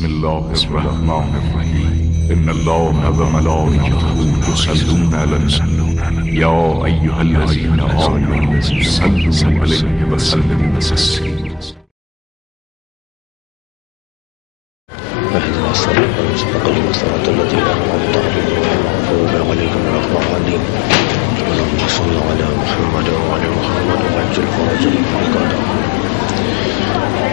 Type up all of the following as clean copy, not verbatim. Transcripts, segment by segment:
بسم الله الرحمن الرحيم إن الله وملائكته يصلون على النبي يا أيها الذين آمنوا صلوا عليه وسلموا تسليما. اهدنا الصراط المستقيم صراط الذين أنعمت عليهم غير المغضوب عليهم ولا الضالين. اللهم صل على محمد وعلى محمد وعجل فرجهم.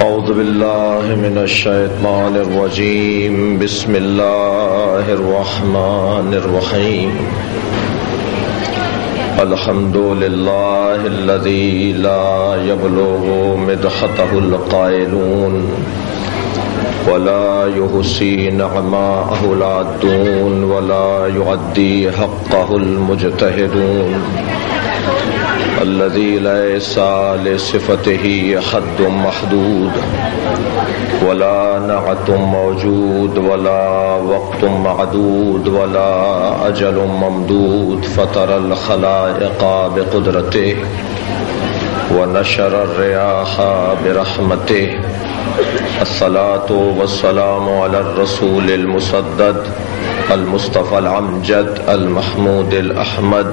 أعوذ بالله من الشيطان الرجيم. بسم الله الرحمن الرحيم. الحمد لله الذي لا يبلغ مدحته القائلون ولا يحصي نعماءه العادون ولا يؤدي حقه المجتهدون الذي ليس لصفته حد محدود ولا نعت موجود ولا وقت معدود ولا أجل ممدود فطر الخلائق بقدرته ونشر الرياح برحمته. الصلاة والسلام على الرسول المسدد المصطفى الأمجد المحمود الأحمد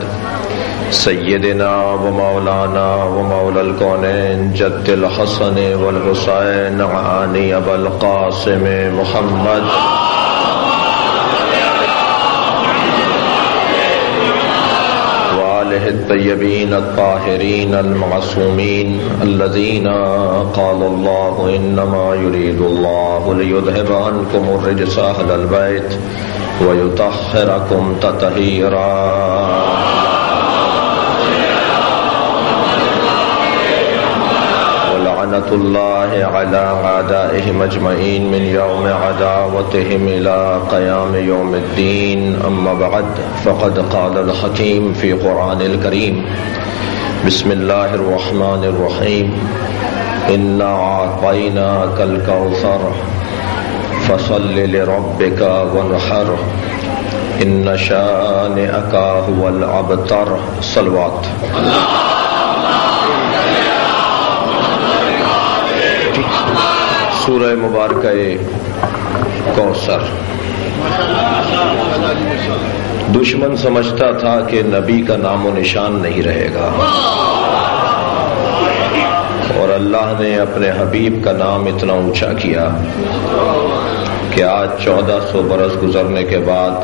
سيدنا ومولانا ومولى الكونين جد الحسن والحسين عاني أبا القاسم محمد وآله الطيبين الطاهرين المعصومين الذين قال الله إنما يريد الله ليذهب عنكم الرجس أهل البيت ويطهركم تطهيرا. لعنة الله على أعدائهم أجمعين من يوم عداوتهم إلى قيام يوم الدين. أما بعد فقد قال الحكيم في قرآن الكريم بسم الله الرحمن الرحيم إنا أعطيناك الكوثر فصل لربك وانحر إن شانئك هو الأبتر. صلوات. سورہ مبارکہ کوثر. دشمن سمجھتا تھا کہ نبی کا نام و نشان نہیں رہے گا اور اللہ نے اپنے حبیب کا نام اتنا اونچا کیا کہ آج 1400 برس گزرنے کے بعد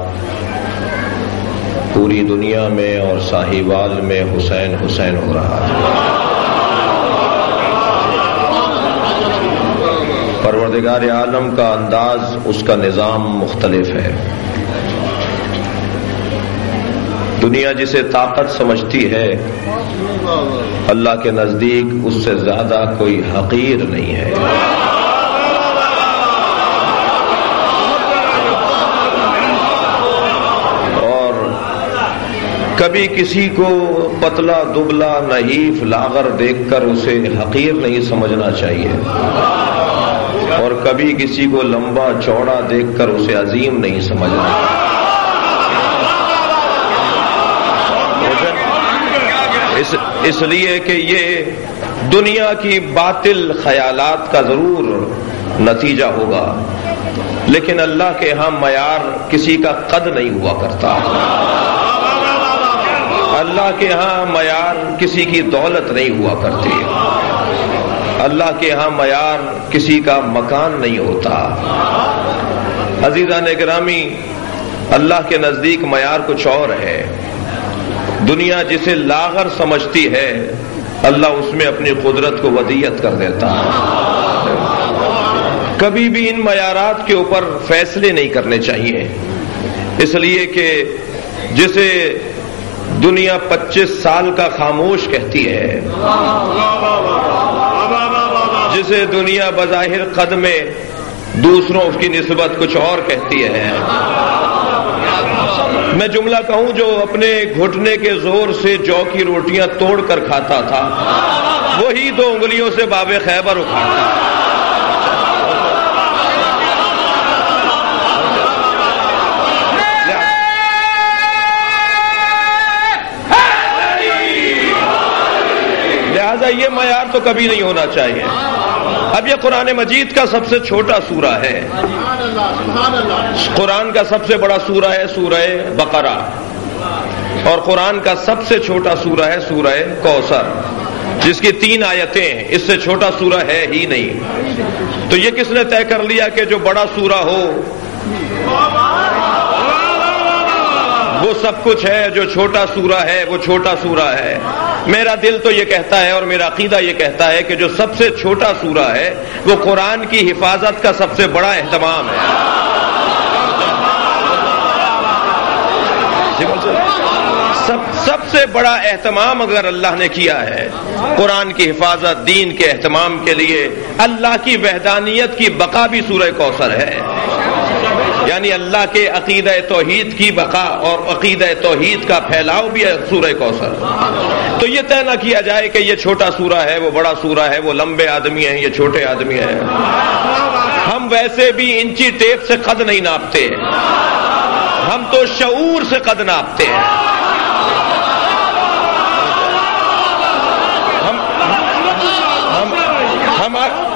پوری دنیا میں اور ساہیوال میں حسین حسین ہو رہا ہے. پروردگار عالم کا انداز، اس کا نظام مختلف ہے. دنیا جسے طاقت سمجھتی ہے اللہ کے نزدیک اس سے زیادہ کوئی حقیر نہیں ہے. اور کبھی کسی کو پتلا دبلا نحیف لاغر دیکھ کر اسے حقیر نہیں سمجھنا چاہیے اور کبھی کسی کو لمبا چوڑا دیکھ کر اسے عظیم نہیں سمجھنا. اس لیے کہ یہ دنیا کی باطل خیالات کا ضرور نتیجہ ہوگا لیکن اللہ کے ہاں معیار کسی کا قد نہیں ہوا کرتا. اللہ کے ہاں معیار کسی کی دولت نہیں ہوا کرتی. اللہ کے ہاں معیار کسی کا مکان نہیں ہوتا. عزیزان گرامی، اللہ کے نزدیک معیار کچھ اور ہے. دنیا جسے لاغر سمجھتی ہے اللہ اس میں اپنی قدرت کو ودیعت کر دیتا ہے. کبھی بھی ان معیارات کے اوپر فیصلے نہیں کرنے چاہیے، اس لیے کہ جسے دنیا 25 سال کا خاموش کہتی ہے، جسے دنیا بظاہر قد میں دوسروں کی نسبت کچھ اور کہتی ہے. میں جملہ کہوں، جو اپنے گھٹنے کے زور سے جو کی روٹیاں توڑ کر کھاتا تھا وہی 2 انگلیوں سے باب خیبر اکھاڑتا. لہذا یہ معیار تو کبھی نہیں ہونا چاہیے. اب یہ قرآن مجید کا سب سے چھوٹا سورہ ہے. قرآن کا سب سے بڑا سورہ ہے سورہ بقرہ، اور قرآن کا سب سے چھوٹا سورہ ہے سورہ کوثر، جس کی 3 آیتیں ہیں. اس سے چھوٹا سورہ ہے ہی نہیں. تو یہ کس نے طے کر لیا کہ جو بڑا سورہ ہو وہ سب کچھ ہے، جو چھوٹا سورہ ہے وہ چھوٹا سورہ ہے؟ میرا دل تو یہ کہتا ہے اور میرا عقیدہ یہ کہتا ہے کہ جو سب سے چھوٹا سورہ ہے وہ قرآن کی حفاظت کا سب سے بڑا اہتمام ہے. سب سے بڑا اہتمام اگر اللہ نے کیا ہے قرآن کی حفاظت، دین کے اہتمام کے لیے، اللہ کی وحدانیت کی بقا بھی سورہ کوثر ہے. یعنی اللہ کے عقیدہ توحید کی بقا اور عقیدہ توحید کا پھیلاؤ بھی ہے سورہ کوثر. تو یہ طے نہ کیا جائے کہ یہ چھوٹا سورہ ہے وہ بڑا سورہ ہے، وہ لمبے آدمی ہیں یہ چھوٹے آدمی ہیں. ہم ویسے بھی انچی ٹیپ سے قد نہیں ناپتے، ہم تو شعور سے قد ناپتے ہیں.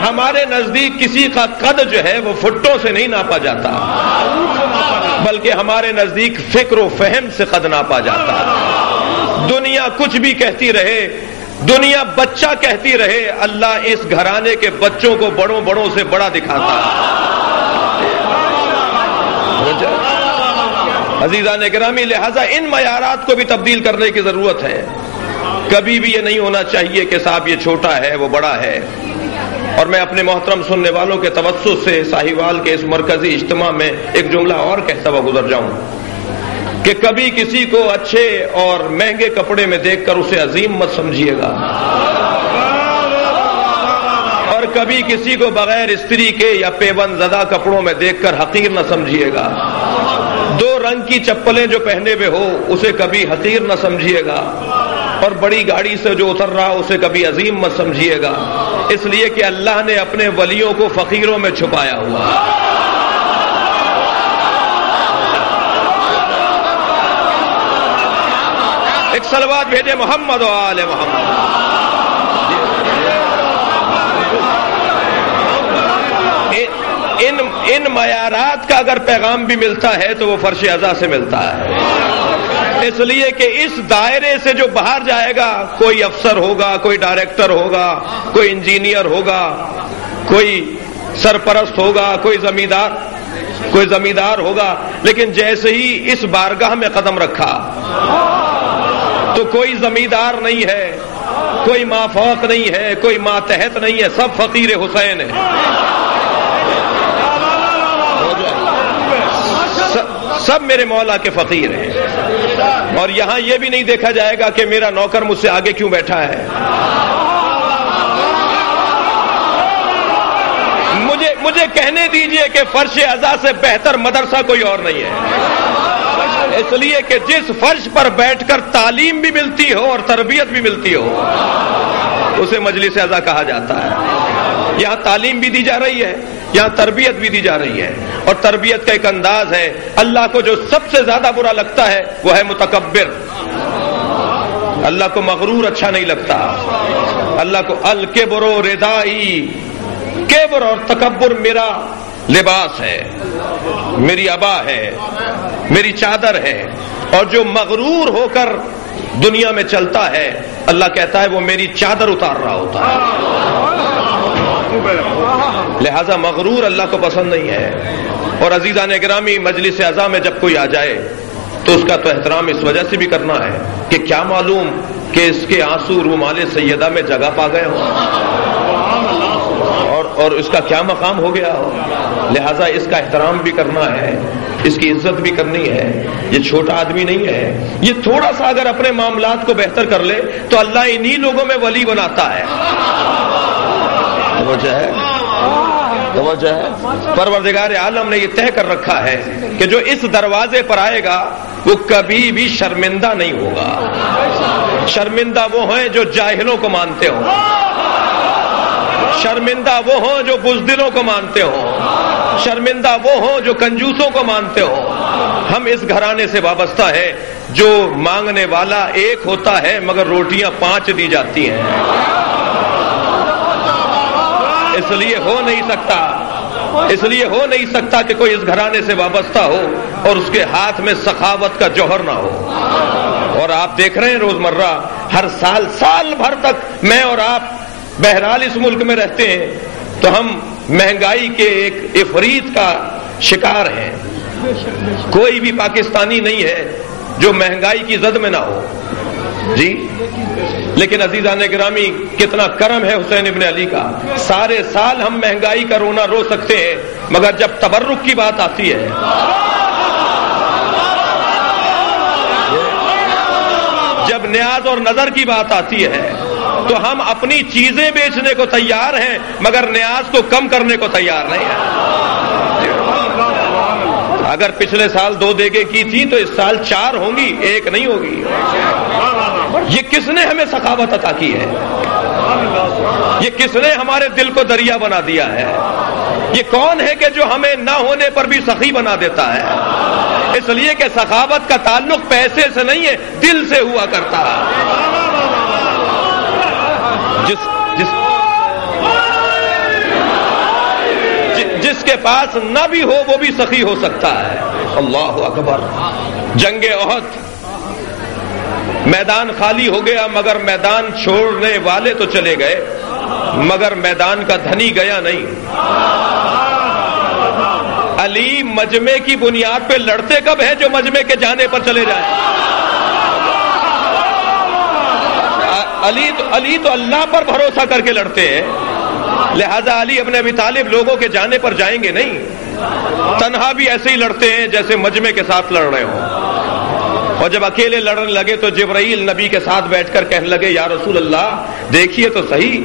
ہمارے نزدیک کسی کا قد جو ہے وہ فٹوں سے نہیں ناپا جاتا، بلکہ ہمارے نزدیک فکر و فہم سے قد ناپا جاتا. دنیا کچھ بھی کہتی رہے، دنیا بچہ کہتی رہے، اللہ اس گھرانے کے بچوں کو بڑوں بڑوں سے بڑا دکھاتا. عزیزان گرامی، لہذا ان معیارات کو بھی تبدیل کرنے کی ضرورت ہے. کبھی بھی یہ نہیں ہونا چاہیے کہ صاحب یہ چھوٹا ہے وہ بڑا ہے. اور میں اپنے محترم سننے والوں کے توسط سے ساہیوال کے اس مرکزی اجتماع میں ایک جملہ اور کہتا ہوا گزر جاؤں کہ کبھی کسی کو اچھے اور مہنگے کپڑے میں دیکھ کر اسے عظیم مت سمجھیے گا، اور کبھی کسی کو بغیر استری کے یا پیبند زدہ کپڑوں میں دیکھ کر حقیر نہ سمجھیے گا. 2 رنگ کی چپلیں جو پہنے ہوئے ہو اسے کبھی حقیر نہ سمجھیے گا، اور بڑی گاڑی سے جو اتر رہا اسے کبھی عظیم مت سمجھیے گا، اس لیے کہ اللہ نے اپنے ولیوں کو فقیروں میں چھپایا ہوا. ایک صلوات بھیجے محمد و آل محمد. ان معیارات کا اگر پیغام بھی ملتا ہے تو وہ فرش عزا سے ملتا ہے. اس لیے کہ اس دائرے سے جو باہر جائے گا، کوئی افسر ہوگا، کوئی ڈائریکٹر ہوگا، کوئی انجینئر ہوگا، کوئی سرپرست ہوگا، کوئی زمیندار ہوگا، لیکن جیسے ہی اس بارگاہ میں قدم رکھا تو کوئی زمیندار نہیں ہے، کوئی مافوق نہیں ہے، کوئی ماتحت نہیں ہے، سب فقیر حسین ہے. سب میرے مولا کے فقیر ہیں. اور یہاں یہ بھی نہیں دیکھا جائے گا کہ میرا نوکر مجھ سے آگے کیوں بیٹھا ہے. مجھے کہنے دیجئے کہ فرش عزا سے بہتر مدرسہ کوئی اور نہیں ہے. اس لیے کہ جس فرش پر بیٹھ کر تعلیم بھی ملتی ہو اور تربیت بھی ملتی ہو اسے مجلس عزا کہا جاتا ہے. یہاں تعلیم بھی دی جا رہی ہے، یہاں تربیت بھی دی جا رہی ہے. اور تربیت کا ایک انداز ہے، اللہ کو جو سب سے زیادہ برا لگتا ہے وہ ہے متکبر. اللہ کو مغرور اچھا نہیں لگتا. اللہ کو الکبر و ردائی، کبر اور تکبر میرا لباس ہے، میری عبا ہے، میری چادر ہے. اور جو مغرور ہو کر دنیا میں چلتا ہے اللہ کہتا ہے وہ میری چادر اتار رہا ہوتا ہے. لہذا مغرور اللہ کو پسند نہیں ہے. اور عزیزان گرامی، مجلس عزا میں جب کوئی آ جائے تو اس کا تو احترام اس وجہ سے بھی کرنا ہے کہ کیا معلوم کہ اس کے آنسو رومال سیدہ میں جگہ پا گئے ہوں اور اس کا کیا مقام ہو گیا ہو. لہذا اس کا احترام بھی کرنا ہے، اس کی عزت بھی کرنی ہے. یہ چھوٹا آدمی نہیں ہے. یہ تھوڑا سا اگر اپنے معاملات کو بہتر کر لے تو اللہ انہی لوگوں میں ولی بناتا ہے. توجہ ہے. پروردگار عالم نے یہ طے کر رکھا ہے کہ جو اس دروازے پر آئے گا وہ کبھی بھی شرمندہ نہیں ہوگا. شرمندہ وہ ہیں جو جاہلوں کو مانتے ہوں، شرمندہ وہ ہوں جو بزدلوں کو مانتے ہوں، شرمندہ وہ ہوں جو کنجوسوں کو مانتے ہوں. ہم اس گھرانے سے وابستہ ہے جو مانگنے والا ایک ہوتا ہے مگر روٹیاں 5 دی جاتی ہیں. اس لیے ہو نہیں سکتا کہ کوئی اس گھرانے سے وابستہ ہو اور اس کے ہاتھ میں سخاوت کا جوہر نہ ہو. اور آپ دیکھ رہے ہیں روزمرہ ہر سال بھر تک میں اور آپ بہرحال اس ملک میں رہتے ہیں تو ہم مہنگائی کے ایک افریط کا شکار ہیں. کوئی بھی پاکستانی نہیں ہے جو مہنگائی کی زد میں نہ ہو جی. لیکن عزیزان گرامی کتنا کرم ہے حسین ابن علی کا. سارے سال ہم مہنگائی کا رونا رو سکتے ہیں مگر جب تبرک کی بات آتی ہے، جب نیاز اور نظر کی بات آتی ہے تو ہم اپنی چیزیں بیچنے کو تیار ہیں مگر نیاز کو کم کرنے کو تیار نہیں ہیں. اگر پچھلے سال 2 دیگیں کی تھی تو اس سال 4 ہوں گی، 1 نہیں ہوگی. یہ کس نے ہمیں سخاوت عطا کی ہے؟ یہ کس نے ہمارے دل کو دریا بنا دیا ہے؟ یہ کون ہے کہ جو ہمیں نہ ہونے پر بھی سخی بنا دیتا ہے؟ اس لیے کہ سخاوت کا تعلق پیسے سے نہیں ہے، دل سے ہوا کرتا ہے. جس کے پاس نہ بھی ہو وہ بھی سخی ہو سکتا ہے. اللہ اکبر. جنگ احد میدان خالی ہو گیا مگر میدان چھوڑنے والے تو چلے گئے مگر میدان کا دھنی گیا نہیں. علی مجمع کی بنیاد پہ لڑتے کب ہیں جو مجمع کے جانے پر چلے جائیں؟ علی تو اللہ پر بھروسہ کر کے لڑتے ہیں. لہذا علی ابن ابی طالب لوگوں کے جانے پر جائیں گے نہیں، تنہا بھی ایسے ہی لڑتے ہیں جیسے مجمع کے ساتھ لڑ رہے ہوں. اور جب اکیلے لڑنے لگے تو جبرائیل نبی کے ساتھ بیٹھ کر کہنے لگے یا رسول اللہ دیکھیے تو صحیح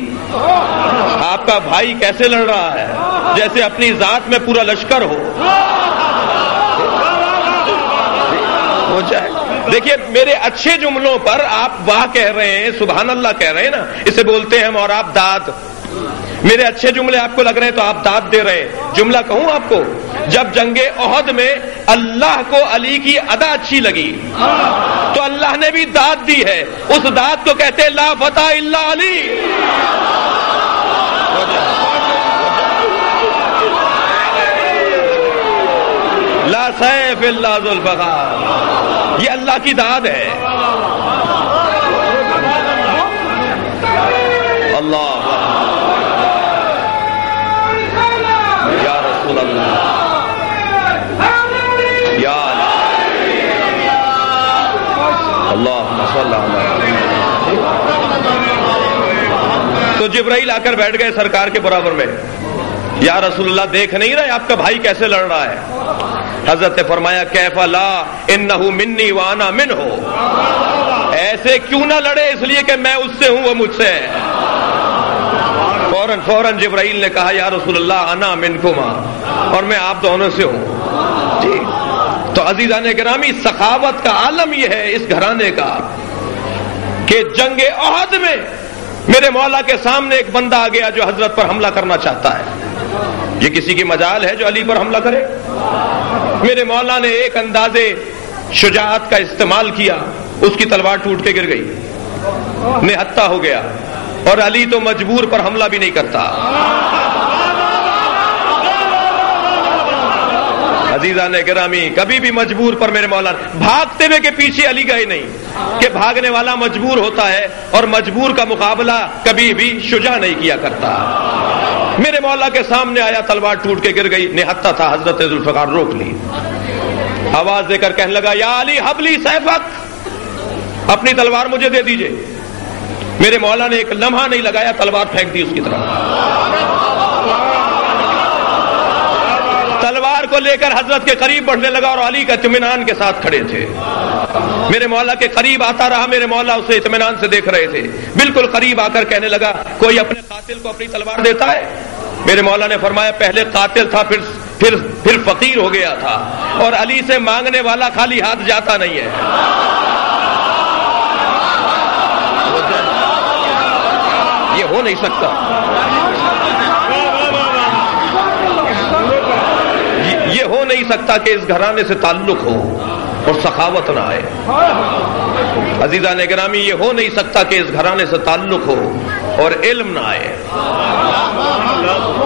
آپ کا بھائی کیسے لڑ رہا ہے، جیسے اپنی ذات میں پورا لشکر ہو جائے. دیکھیے میرے اچھے جملوں پر آپ واہ کہہ رہے ہیں، سبحان اللہ کہہ رہے ہیں نا، اسے بولتے ہیں ہم. اور آپ داد، میرے اچھے جملے آپ کو لگ رہے ہیں تو آپ داد دے رہے ہیں. جملہ کہوں آپ کو، جب جنگ احد میں اللہ کو علی کی ادا اچھی لگی تو اللہ نے بھی داد دی ہے. اس داد کو کہتے ہیں لا فتح الا علی. لا سیف الا ذو الفقار. یہ اللہ کی داد ہے. اللہ تو جبرائیل آ کر بیٹھ گئے سرکار کے برابر میں. یا رسول اللہ دیکھ نہیں رہے آپ کا بھائی کیسے لڑ رہا ہے؟ حضرت نے فرمایا کیف لا انہ منی وانا منہ. ایسے کیوں نہ لڑے، اس لیے کہ میں اس سے ہوں وہ مجھ سے ہے. فوراً جبرائیل نے کہا یا رسول اللہ انا منکما، اور میں آپ دونوں سے ہوں. جی تو عزیزان گرامی سخاوت کا عالم یہ ہے اس گھرانے کا کہ جنگ احد میں میرے مولا کے سامنے ایک بندہ آ گیا جو حضرت پر حملہ کرنا چاہتا ہے. یہ کسی کی مجال ہے جو علی پر حملہ کرے؟ میرے مولا نے ایک اندازے شجاعت کا استعمال کیا، اس کی تلوار ٹوٹ کے گر گئی، نہتہ ہو گیا. اور علی تو مجبور پر حملہ بھی نہیں کرتا. عزیزان گرامی کبھی بھی مجبور پر میرے مولا بھاگتے ہوئے کے پیچھے علی گئے نہیں کہ بھاگنے والا مجبور ہوتا ہے اور مجبور کا مقابلہ کبھی بھی شجاع نہیں کیا کرتا. میرے مولا کے سامنے آیا، تلوار ٹوٹ کے گر گئی، نہتہ تھا. حضرت ذوالفقار روک لی، آواز دے کر کہنے لگا یا علی حبلی سیفک، اپنی تلوار مجھے دے دیجئے. میرے مولا نے ایک لمحہ نہیں لگایا، تلوار پھینک دی اس کی طرف. تلوار کو لے کر حضرت کے قریب بڑھنے لگا اور علی کا اطمینان کے ساتھ کھڑے تھے. میرے مولا کے قریب آتا رہا، میرے مولا اسے اطمینان سے دیکھ رہے تھے. بالکل قریب آ کر کہنے لگا کوئی اپنے قاتل کو اپنی تلوار دیتا ہے؟ میرے مولا نے فرمایا پہلے قاتل تھا پھر فقیر ہو گیا تھا، اور علی سے مانگنے والا خالی ہاتھ جاتا نہیں ہے. یہ ہو نہیں سکتا. یہ ہو نہیں سکتا کہ اس گھرانے سے تعلق ہو اور سخاوت نہ آئے. عزیزان گرامی یہ ہو نہیں سکتا کہ اس گھرانے سے تعلق ہو اور علم نہ آئے.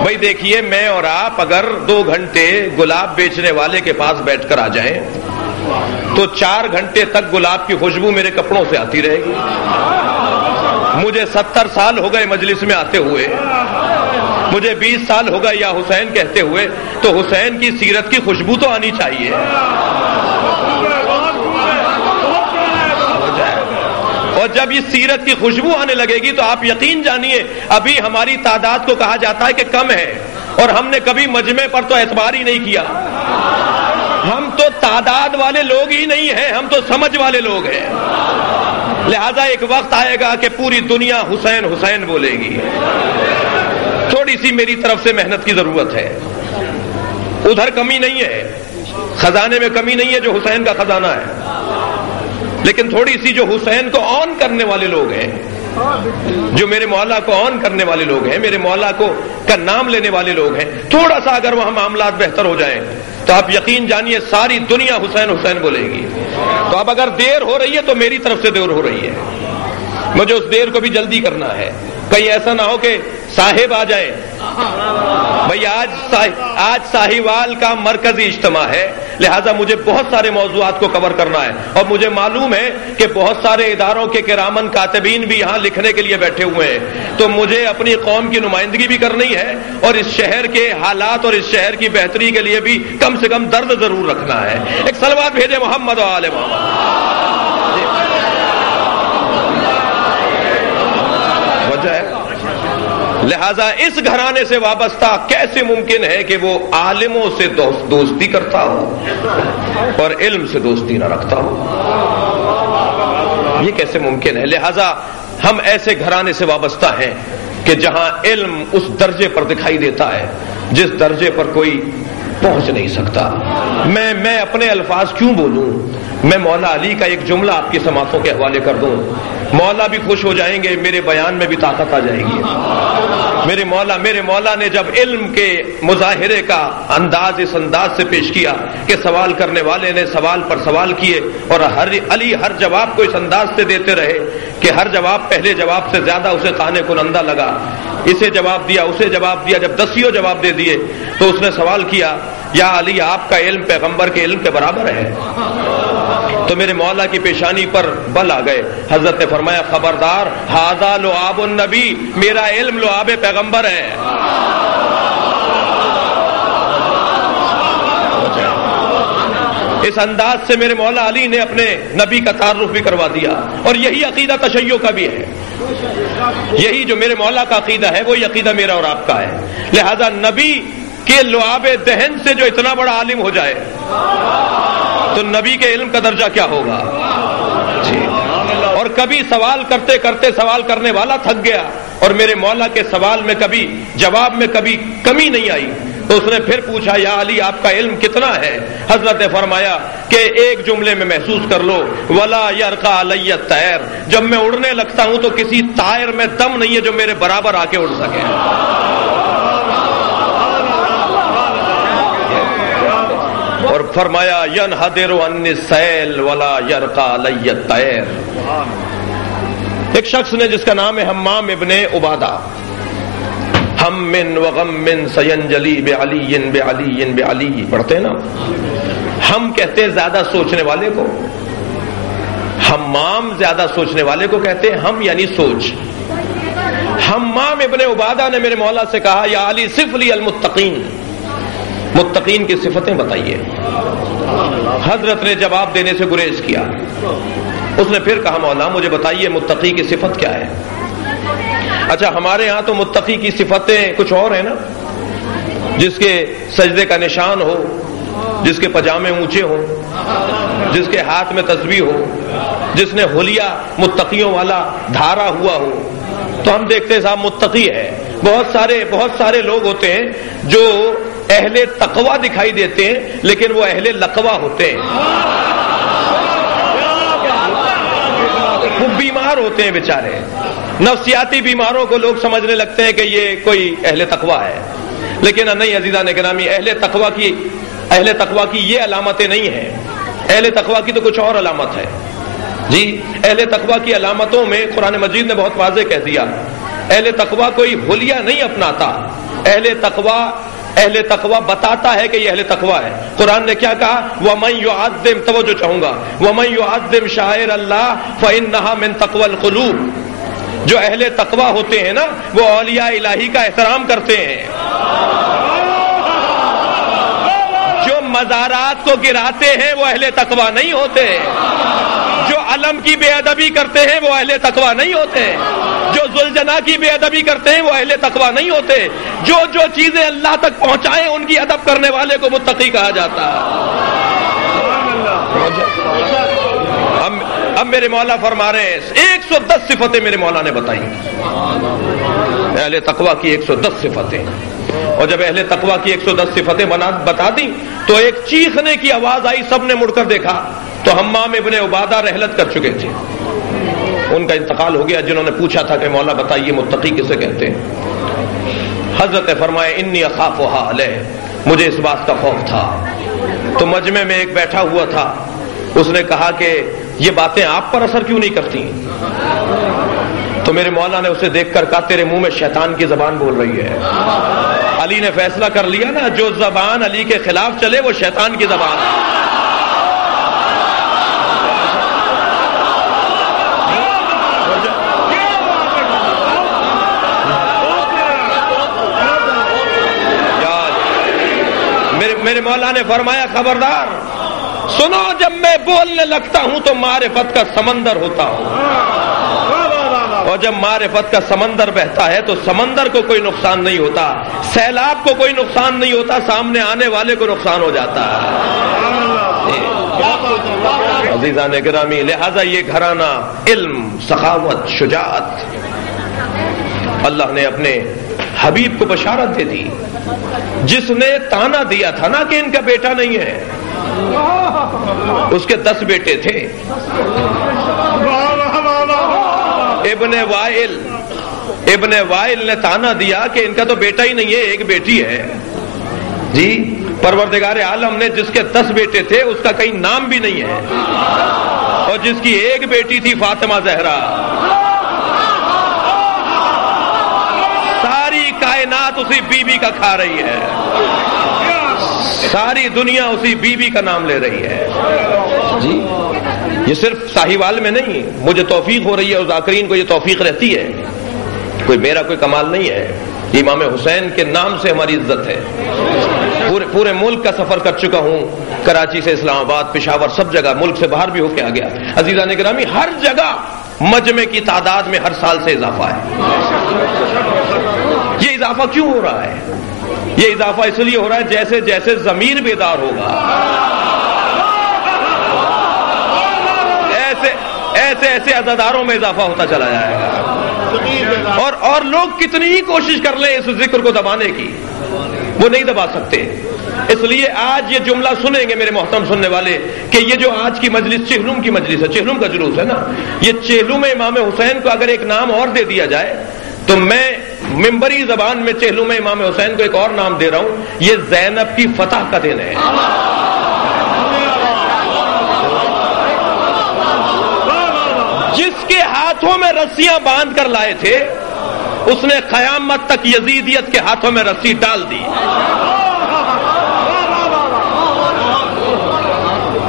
بھائی دیکھیے، میں اور آپ اگر 2 گھنٹے گلاب بیچنے والے کے پاس بیٹھ کر آ جائیں تو 4 گھنٹے تک گلاب کی خوشبو میرے کپڑوں سے آتی رہے گی. مجھے 70 سال ہو گئے مجلس میں آتے ہوئے، مجھے 20 سال ہو گئے یا حسین کہتے ہوئے، تو حسین کی سیرت کی خوشبو تو آنی چاہیے. اور جب یہ سیرت کی خوشبو آنے لگے گی تو آپ یقین جانیے، ابھی ہماری تعداد کو کہا جاتا ہے کہ کم ہے، اور ہم نے کبھی مجمع پر تو اعتبار ہی نہیں کیا. ہم تو تعداد والے لوگ ہی نہیں ہیں، ہم تو سمجھ والے لوگ ہیں. لہذا ایک وقت آئے گا کہ پوری دنیا حسین حسین بولے گی. تھوڑی سی میری طرف سے محنت کی ضرورت ہے. ادھر کمی نہیں ہے، خزانے میں کمی نہیں ہے جو حسین کا خزانہ ہے، لیکن تھوڑی سی جو حسین کو آن کرنے والے لوگ ہیں، جو میرے مولا کو آن کرنے والے لوگ ہیں، میرے مولا کا نام لینے والے لوگ ہیں، تھوڑا سا اگر وہاں معاملات بہتر ہو جائیں تو آپ یقین جانیے ساری دنیا حسین حسین بولے گی. تو اب اگر دیر ہو رہی ہے تو میری طرف سے دیر ہو رہی ہے، مجھے اس دیر کو بھی جلدی کرنا ہے. کہیں ایسا نہ ہو کہ صاحب آ جائیں. بھئی آج ساہیوال کا مرکزی اجتماع ہے، لہذا مجھے بہت سارے موضوعات کو کور کرنا ہے، اور مجھے معلوم ہے کہ بہت سارے اداروں کے کرامن کاتبین بھی یہاں لکھنے کے لیے بیٹھے ہوئے ہیں. تو مجھے اپنی قوم کی نمائندگی بھی کرنی ہے، اور اس شہر کے حالات اور اس شہر کی بہتری کے لیے بھی کم سے کم درد ضرور رکھنا ہے. ایک صلوات بھیجے محمد و آل محمد. لہذا اس گھرانے سے وابستہ کیسے ممکن ہے کہ وہ عالموں سے دوستی کرتا ہو اور علم سے دوستی نہ رکھتا ہو؟ یہ کیسے ممکن ہے؟ لہذا ہم ایسے گھرانے سے وابستہ ہیں کہ جہاں علم اس درجے پر دکھائی دیتا ہے جس درجے پر کوئی پہنچ نہیں سکتا. میں اپنے الفاظ کیوں بولوں؟ میں مولا علی کا ایک جملہ آپ کی سماعتوں کے حوالے کر دوں، مولا بھی خوش ہو جائیں گے، میرے بیان میں بھی طاقت آ جائے گی. میرے مولا نے جب علم کے مظاہرے کا انداز اس انداز سے پیش کیا کہ سوال کرنے والے نے سوال پر سوال کیے، اور علی ہر جواب کو اس انداز سے دیتے رہے کہ ہر جواب پہلے جواب سے زیادہ اسے قانے کنندہ لگا. اسے جواب دیا، اسے جواب دیا، جب 10 جواب دے دیے تو اس نے سوال کیا، یا علی آپ کا علم پیغمبر کے علم کے برابر ہے؟ تو میرے مولا کی پیشانی پر بل آ گئے. حضرت نے فرمایا خبردار، ھذا لعاب النبی، میرا علم لعاب پیغمبر ہے. اس انداز سے میرے مولا علی نے اپنے نبی کا تعارف بھی کروا دیا، اور یہی عقیدہ تشیع کا بھی ہے. یہی جو میرے مولا کا عقیدہ ہے وہی عقیدہ میرا اور آپ کا ہے. لہذا نبی کے لعاب دہن سے جو اتنا بڑا عالم ہو جائے تو نبی کے علم کا درجہ کیا ہوگا؟ اور کبھی سوال کرتے کرتے سوال کرنے والا تھک گیا، اور میرے مولا کے سوال میں کبھی جواب میں کبھی کمی نہیں آئی، تو اس نے پھر پوچھا یا علی آپ کا علم کتنا ہے؟ حضرت نے فرمایا کہ ایک جملے میں محسوس کر لو، ولا یرقى علی الطیر، جب میں اڑنے لگتا ہوں تو کسی طائر میں دم نہیں ہے جو میرے برابر آ کے اڑ سکے. اور فرمایا ینحدر عن السیل ولا یرقى علی الطیر. ایک شخص نے جس کا نام ہے حمام ابن عبادہ، ہم من وغم من سینجلی بعلی بعلی بعلی پڑھتے ہیں نا. ہم کہتے ہیں زیادہ سوچنے والے کو، حمام زیادہ سوچنے والے کو کہتے ہیں، ہم یعنی سوچ. حمام ابن عبادہ نے میرے مولا سے کہا یا علی صف لی المتقین، متقین کی صفتیں بتائیے. حضرت نے جواب دینے سے گریز کیا. اس نے پھر کہا مولا مجھے بتائیے متقی کی صفت کیا ہے؟ اچھا ہمارے ہاں تو متقی کی صفتیں کچھ اور ہیں نا، جس کے سجدے کا نشان ہو، جس کے پجامے اونچے ہوں، جس کے ہاتھ میں تسبیح ہو، جس نے حلیہ متقیوں والا دھارا ہوا ہو، تو ہم دیکھتے ہیں صاحب متقی ہے. بہت سارے لوگ ہوتے ہیں جو اہل تقوی دکھائی دیتے ہیں لیکن وہ اہل لقوہ ہوتے ہیں. وہ بیمار ہوتے ہیں بیچارے، نفسیاتی بیماروں کو لوگ سمجھنے لگتے ہیں کہ یہ کوئی اہل تقوی ہے، لیکن نہیں عزیزان گرامی، اہل تقوی کی یہ علامتیں نہیں ہیں. اہل تقوی کی تو کچھ اور علامت ہے. جی اہل تقوی کی علامتوں میں قرآن مجید نے بہت واضح کہہ دیا، اہل تقوی کوئی حلیہ نہیں اپناتا، اہل تقوی بتاتا ہے کہ یہ اہل تقوی ہے. قرآن نے کیا کہا؟ وَمَن يُعَظِّمْ، توجہ چاہوں گا، وَمَن يُعَظِّمْ شَعَائِرَ اللَّهِ فَإِنَّهَا مِن تَقْوَى الْقُلُوبِ. جو اہل تقوی ہوتے ہیں نا وہ اولیاء الہی کا احترام کرتے ہیں. جو مزارات کو گراتے ہیں وہ اہل تقوی نہیں ہوتے. جو علم کی بے ادبی کرتے ہیں وہ اہل تقوی نہیں ہوتے. جو ذوالجناح کی بے ادبی کرتے ہیں وہ اہل تقوی نہیں ہوتے. جو چیزیں اللہ تک پہنچائیں ان کی ادب کرنے والے کو متقی کہا جاتا ہے. اب میرے مولا فرما رہے ہیں 110 صفتیں میرے مولا نے بتائی اہل تقوی کی. 110 صفتیں. اور جب اہل تقوی کی 110 صفتیں بتا دی تو ایک چیخنے کی آواز آئی. سب نے مڑ کر دیکھا تو حمام ابن عبادہ رحلت کر چکے تھے. ان کا انتقال ہو گیا. جنہوں نے پوچھا تھا کہ مولا بتائیے متقی کسے کہتے ہیں؟ حضرت فرمائے انی اخافها علیہ، مجھے اس بات کا خوف تھا. تو مجمع میں ایک بیٹھا ہوا تھا، اس نے کہا کہ یہ باتیں آپ پر اثر کیوں نہیں کرتی؟ تو میرے مولا نے اسے دیکھ کر کہا تیرے منہ میں شیطان کی زبان بول رہی ہے. علی نے فیصلہ کر لیا نا، جو زبان علی کے خلاف چلے وہ شیطان کی زبان ہے. میرے مولا نے فرمایا خبردار سنو، جب میں بولنے لگتا ہوں تو معرفت کا سمندر ہوتا ہوں، اور جب معرفت کا سمندر بہتا ہے تو سمندر کو کوئی نقصان نہیں ہوتا، سیلاب کو کوئی نقصان نہیں ہوتا، سامنے آنے والے کو نقصان ہو جاتا ہے. عزیزان گرامی، لہذا یہ گھرانہ علم، سخاوت، شجاعت، اللہ نے اپنے حبیب کو بشارت دے دی. جس نے تانا دیا تھا نا کہ ان کا بیٹا نہیں ہے، اس کے 10 بیٹے تھے. ابن وائل نے تانا دیا کہ ان کا تو بیٹا ہی نہیں ہے، ایک بیٹی ہے. جی پروردگار عالم نے جس کے 10 بیٹے تھے اس کا کہیں نام بھی نہیں ہے، اور جس کی ایک بیٹی تھی فاطمہ زہرا. ساری کائنات اسی بی بی کا کھا رہی ہے، ساری دنیا اسی بی بی کا نام لے رہی ہے. جی یہ صرف ساہیوال میں نہیں، مجھے توفیق ہو رہی ہے اور ذاکرین کو یہ توفیق رہتی ہے. میرا کوئی کمال نہیں ہے، امام حسین کے نام سے ہماری عزت ہے. پورے ملک کا سفر کر چکا ہوں، کراچی سے اسلام آباد، پشاور، سب جگہ، ملک سے باہر بھی ہو کے آ گیا. عزیزان گرامی، ہر جگہ مجمع کی تعداد میں ہر سال سے اضافہ ہے. یہ اضافہ کیوں ہو رہا ہے؟ یہ اضافہ اس لیے ہو رہا ہے جیسے جیسے ضمیر بیدار ہوگا ایسے عدداروں میں اضافہ ہوتا چلا جائے گا. اور لوگ کتنی ہی کوشش کر لیں اس ذکر کو دبانے کی، وہ نہیں دبا سکتے. اس لیے آج یہ جملہ سنیں گے میرے محترم سننے والے کہ یہ جو آج کی مجلس چہلم کی مجلس ہے، چہلم کا جلوس ہے نا، یہ چہلم امام حسین کو اگر ایک نام اور دے دیا جائے تو میں منبری زبان میں چہلم امام حسین کو ایک اور نام دے رہا ہوں، یہ زینب کی فتح کا دن ہے. جس کے ہاتھوں میں رسیاں باندھ کر لائے تھے اس نے قیامت تک یزیدیت کے ہاتھوں میں رسی ڈال دی.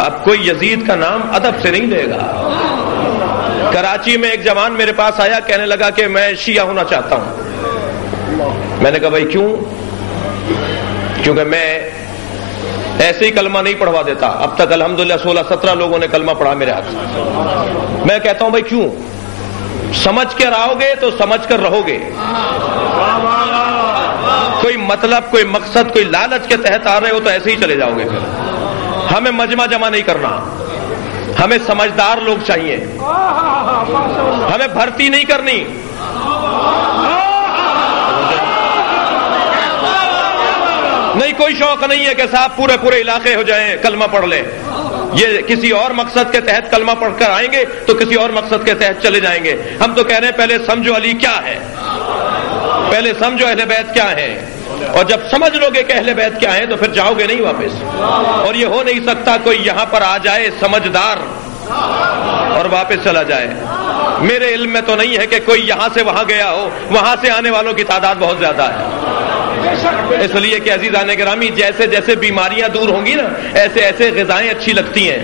اب کوئی یزید کا نام ادب سے نہیں دے گا. کراچی میں ایک جوان میرے پاس آیا، کہنے لگا کہ میں شیعہ ہونا چاہتا ہوں. میں نے کہا بھائی کیوں؟ کیونکہ میں ایسے ہی کلمہ نہیں پڑھوا دیتا. اب تک الحمدللہ 16-17 لوگوں نے کلمہ پڑھا میرے ہاتھ سے. میں کہتا ہوں بھائی کیوں؟ سمجھ کے رہو گے تو سمجھ کر رہو گے. کوئی مطلب، کوئی مقصد، کوئی لالچ کے تحت آ رہے ہو تو ایسے ہی چلے جاؤ گے. پھر ہمیں مجمع جمع نہیں کرنا، ہمیں سمجھدار لوگ چاہیے، ہمیں بھرتی نہیں کرنی. نہیں، کوئی شوق نہیں ہے کہ صاحب پورے علاقے ہو جائیں کلمہ پڑھ لیں. یہ کسی اور مقصد کے تحت کلمہ پڑھ کر آئیں گے تو کسی اور مقصد کے تحت چلے جائیں گے. ہم تو کہہ رہے ہیں پہلے سمجھو علی کیا ہے، پہلے سمجھو اہل بیت کیا ہے، اور جب سمجھ لو گے کہ اہل بیت کیا ہے تو پھر جاؤ گے نہیں واپس. اور یہ ہو نہیں سکتا کوئی یہاں پر آ جائے سمجھدار اور واپس چلا جائے. میرے علم میں تو نہیں ہے کہ کوئی یہاں سے وہاں گیا ہو، وہاں سے آنے والوں کی تعداد بہت زیادہ ہے. اس لیے کہ عزیزان گرامی جیسے جیسے بیماریاں دور ہوں گی نا ایسے ایسے غذائیں اچھی لگتی ہیں.